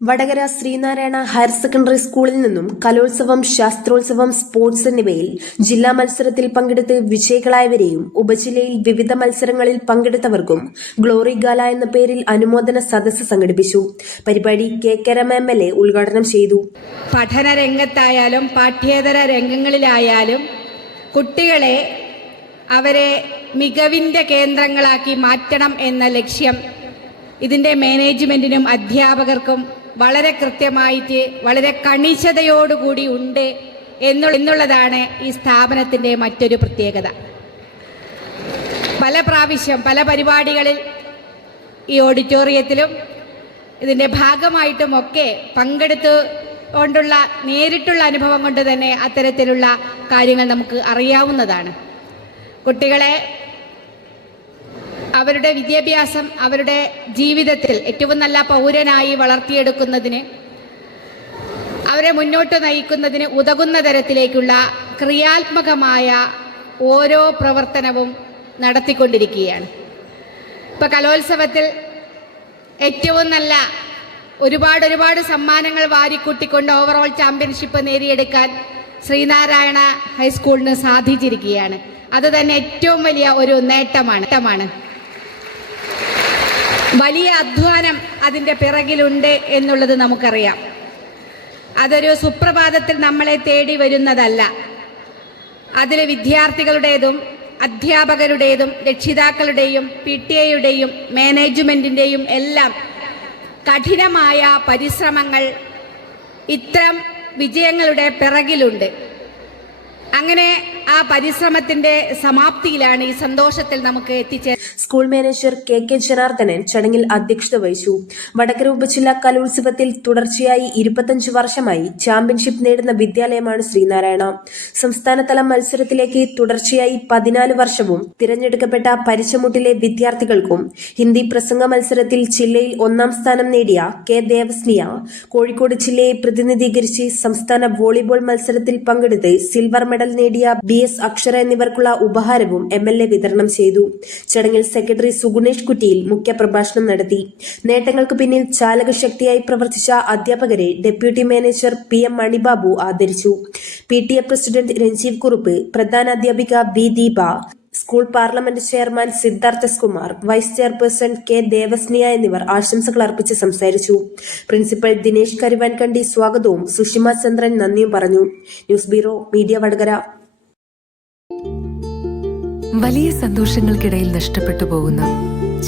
Vadakara Sreenarayana higher secondary സ്കൂളിൽ നിന്നും കലോത്സവം ശാസ്ത്രോത്സവം സ്പോർട്സ് എന്നിവയിൽ ജില്ലാ മത്സരത്തിൽ പങ്കെടുത്ത് വിജയികളായവരെയും ഉപജില്ലയിൽ വിവിധ മത്സരങ്ങളിൽ പങ്കെടുത്തവർക്കും ഗ്ലോറി ഗാല എന്ന പേരിൽ അനുമോദന സദസ്സ് സംഘടിപ്പിച്ചു. പരിപാടി കെ കരം എം എൽ എ ഉദ്ഘാടനം ചെയ്തു. പഠന രംഗത്തായാലും പാഠ്യേതര രംഗങ്ങളിലായാലും കുട്ടികളെ അവരെ മികവിന്റെ കേന്ദ്രങ്ങളാക്കി മാറ്റണം എന്ന ലക്ഷ്യം ഇതിന്റെ മാനേജ്മെന്റിനും അധ്യാപകർക്കും വളരെ കൃത്യമായിട്ട് വളരെ കണിശതയോടുകൂടി ഉണ്ട് എന്നുള്ളതാണ് ഈ സ്ഥാപനത്തിന്റെ മറ്റൊരു പ്രത്യേകത. പല പ്രാവശ്യം പല പരിപാടികളിൽ ഈ ഓഡിറ്റോറിയത്തിലും ഇതിന്റെ ഭാഗമായിട്ടുമൊക്കെ പങ്കെടുത്തു കൊണ്ടുള്ള നേരിട്ടുള്ള അനുഭവം കൊണ്ട് തന്നെ അത്തരത്തിലുള്ള കാര്യങ്ങൾ നമുക്ക് അറിയാവുന്നതാണ്. കുട്ടികളെ അവരുടെ വിദ്യാഭ്യാസം അവരുടെ ജീവിതത്തിൽ ഏറ്റവും നല്ല പൗരനായി വളർത്തിയെടുക്കുന്നതിന് അവരെ മുന്നോട്ട് നയിക്കുന്നതിന് ഉതകുന്ന തരത്തിലേക്കുള്ള ക്രിയാത്മകമായ ഓരോ പ്രവർത്തനവും നടത്തിക്കൊണ്ടിരിക്കുകയാണ്. ഇപ്പം കലോത്സവത്തിൽ ഏറ്റവും നല്ല ഒരുപാട് ഒരുപാട് സമ്മാനങ്ങൾ വാരിക്കൂട്ടിക്കൊണ്ട് ഓവറോൾ ചാമ്പ്യൻഷിപ്പ് നേടിയെടുക്കാൻ ശ്രീനാരായണ ഹൈസ്കൂളിന് സാധിച്ചിരിക്കുകയാണ്. അത് തന്നെ ഏറ്റവും വലിയ ഒരു നേട്ടമാണ് നേട്ടമാണ്. വലിയ അധ്വാനം അതിന്റെ പിറകിലുണ്ട് എന്നുള്ളത് നമുക്കറിയാം. അതൊരു സുപ്രഭാതത്തിൽ നമ്മളെ തേടി വരുന്നതല്ല. അതിൽ വിദ്യാർത്ഥികളുടേതും അധ്യാപകരുടേതും രക്ഷിതാക്കളുടെയും പി ടി എയുടെയും മാനേജ്മെന്റിന്റെയും എല്ലാം കഠിനമായ പരിശ്രമങ്ങൾ ഇത്തരം വിജയങ്ങളുടെ പിറകിലുണ്ട്. അങ്ങനെ ആ പരിശ്രമത്തിന്റെ സമാപ്തിയിലാണ് ഈ സന്തോഷത്തിൽ നമുക്ക് എത്തിച്ചേർ school manager K K Janardhanan ചടങ്ങിൽ അധ്യക്ഷത വഹിച്ചു. വടകര ഉപജില്ലാ കലോത്സവത്തിൽ തുടർച്ചയായി ഇരുപത്തഞ്ച് വർഷമായി ചാമ്പ്യൻഷിപ്പ് നേടുന്ന വിദ്യാലയമാണ് ശ്രീനാരായണ. സംസ്ഥാനതല മത്സരത്തിലേക്ക് തുടർച്ചയായി പതിനാല് വർഷവും തിരഞ്ഞെടുക്കപ്പെട്ട പരിചമുട്ടിലെ വിദ്യാർത്ഥികൾക്കും ഹിന്ദി പ്രസംഗ മത്സരത്തിൽ ജില്ലയിൽ ഒന്നാം സ്ഥാനം നേടിയ കെ ദേവസ്നിയ കോഴിക്കോട് ജില്ലയെ പ്രതിനിധീകരിച്ച് സംസ്ഥാന വോളിബോൾ മത്സരത്തിൽ പങ്കെടുത്ത് സിൽവർ മെഡൽ നേടിയ ബി എസ് അക്ഷര എന്നിവർക്കുള്ള ഉപഹാരവും എം എൽ എ വിതരണം ചെയ്തു. ചടങ്ങിൽ സെക്രട്ടറി സുഗുണേഷ് കുറ്റിയിൽ മുഖ്യപ്രഭാഷണം നടത്തി. നേട്ടങ്ങൾക്ക് പിന്നിൽ ചാലകശക്തിയായി പ്രവർത്തിച്ച അധ്യാപകരെ deputy manager P M Manibabu ആദരിച്ചു. P T A president Ranjeev Kurup പ്രധാന അധ്യാപിക B Deepa school parliament chairman Siddhartha Kumar vice chairperson K Devasniya എന്നിവർ ആശംസകൾ അർപ്പിച്ച് സംസാരിച്ചു. പ്രിൻസിപ്പൽ ദിനേശ് കരുവാൻകണ്ടി സ്വാഗതവും സുഷിമ ചന്ദ്രൻ നന്ദിയും പറഞ്ഞു. News bureau media Vadakara. വലിയ സന്തോഷങ്ങൾക്കിടയിൽ നഷ്ടപ്പെട്ടു പോകുന്ന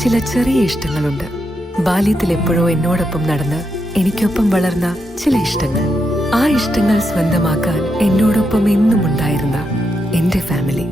ചില ചെറിയ ഇഷ്ടങ്ങളുണ്ട്. ബാല്യത്തിൽ എപ്പോഴോ എന്നോടൊപ്പം നടന്ന് എനിക്കൊപ്പം വളർന്ന ചില ഇഷ്ടങ്ങൾ. ആ ഇഷ്ടങ്ങൾ സ്വന്തമാക്കാൻ എന്നോടൊപ്പം എന്നും ഉണ്ടായിരുന്ന എന്റെ ഫാമിലി.